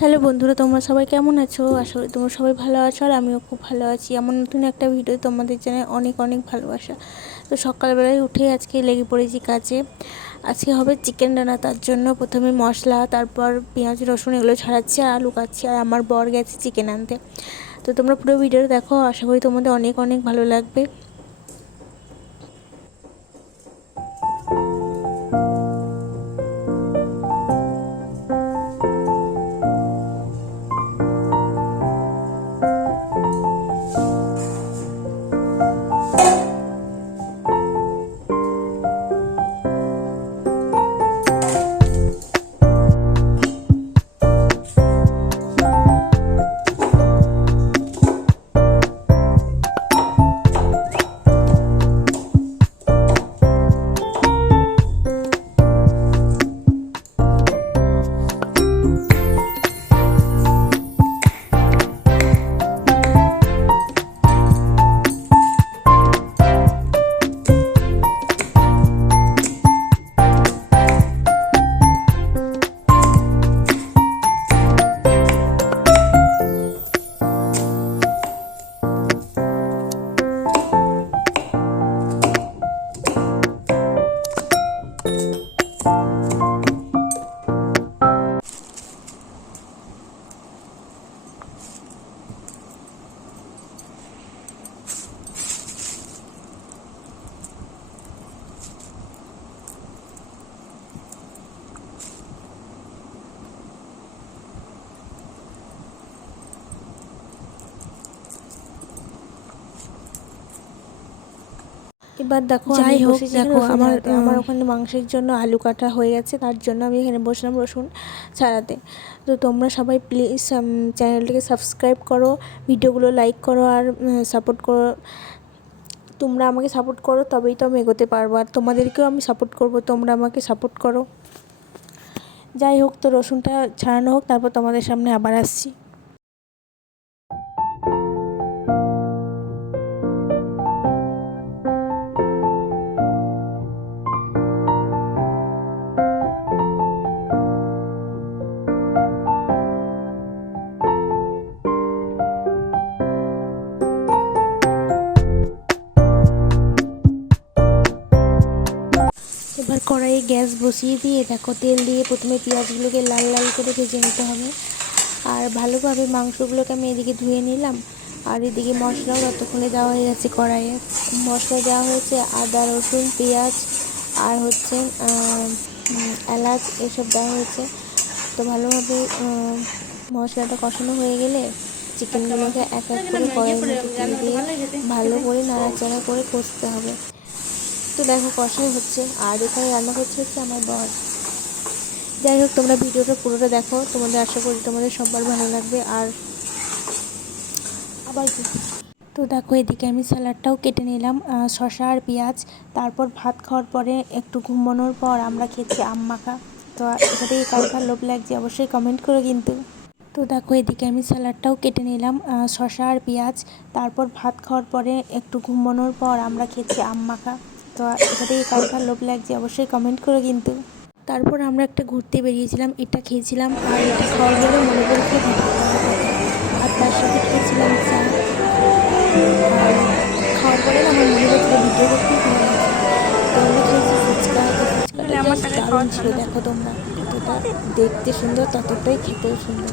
Hello বন্ধুরা, তোমরা সবাই কেমন আছো? আশা করি তোমরা সবাই ভালো আছো আর আমিও খুব ভালো আছি। আমার নতুন একটা ভিডিও তোমাদের জানাই অনেক অনেক ভালোবাসা। তো সকালবেলায় উঠে আজকে লেগে পড়েছি কাজে। আজকে হবে চিকেন রান্না তার জন্য প্রথমে মশলা, তারপর পেঁয়াজ, রসুন এগুলো ছাড়াচ্ছি আর আলু কাটছি আর আমার বর গেছে চিকেন আনতে। তো তোমরা পুরো ভিডিওটা দেখো, আশা করি তোমাদের অনেক অনেক ভালো লাগবে। এবার দেখো যাই হোক, দেখো, আমার, আমার ওখানে মাংসের জন্য আলু কাটা হয়ে গেছে তার জন্য আমি এখানে বসলাম রসুন ছাড়াতে। তো তোমরা সবাই প্লিজ চ্যানেলটিকে সাবস্ক্রাইব করো ভিডিওগুলো লাইক করো আর সাপোর্ট করো। তোমরা আমাকে সাপোর্ট করো তবেই তো আমি এগোতে পারব। আর তোমাদেরকেও আমি সাপোর্ট করব তোমরা আমাকে সাপোর্ট করো। যাই হোক তো রসুনটা ছাড়ানো হোক তারপর তোমাদের সামনে আবার আসছি। কড়াইয়ে গ্যাস বসিয়ে দিয়ে দেখো তেল দিয়ে প্রথমে পেঁয়াজগুলোকে লাল লাল করে ভেজে নিতে হবে। আর ভালোভাবে মাংসগুলোকে আমি এদিকে ধুয়ে নিলাম। আর এদিকে মশলাও ততক্ষণে দেওয়া হয়ে গেছে কড়াইয়ে। মশলা দেওয়া হয়েছে আদা, রসুন, পেঁয়াজ আর হচ্ছে এলাচ, এসব দেওয়া হয়েছে। তো ভালোভাবে মশলাটা কষানো হয়ে গেলে চিকেনগুলোকে এক এক করে কড়াইয়ের দিয়ে ভালো করে নাড়াচাড়া করে কষতে হবে। তো দেখো কষাই হচ্ছে। আর এখানে রান্না করছে হচ্ছে আমার বর। যাই হোক, তোমরা ভিডিওটা পুরোটা দেখো। তোমাদের আশা করি তোমাদের সবার ভালো লাগবে। আর আবার তো দেখো, এদিকে আমি স্যালাডটাও কেটে নিলাম শসা আর পেঁয়াজ। তারপর ভাত খাওয়ার পরে একটু ঘুমানোর পর আমরা খেয়েছি আম মাখা। তো থেকে কার কার লোভ লাগছে অবশ্যই কমেন্ট করো কিন্তু। তো দেখো, এদিকে আমি স্যালাডটাও কেটে নিলাম শসা আর পেঁয়াজ। তারপর ভাত খাওয়ার পরে একটু ঘুমানোর পর আমরা খেয়েছি আম মাখা। তো এটা থেকে কার কার লোভ লাগছে অবশ্যই কমেন্ট করো কিন্তু। তারপর আমরা একটা ঘুরতে বেরিয়েছিলাম এটা খেয়েছিলাম আর এটা খাওয়ার গেলে মনে ভিডিও আর তার সাথে খেয়েছিলাম চা। খাওয়ার পরে আমার মনে হচ্ছিল ভিডিও করতেই ভালো তো আমরা খেয়েছি ফুচকা। ফুচকাটা আমার দারুণ ছিল ছিল দেখো তোমরা। যতটা দেখতে সুন্দর ততটাই খেতেও সুন্দর।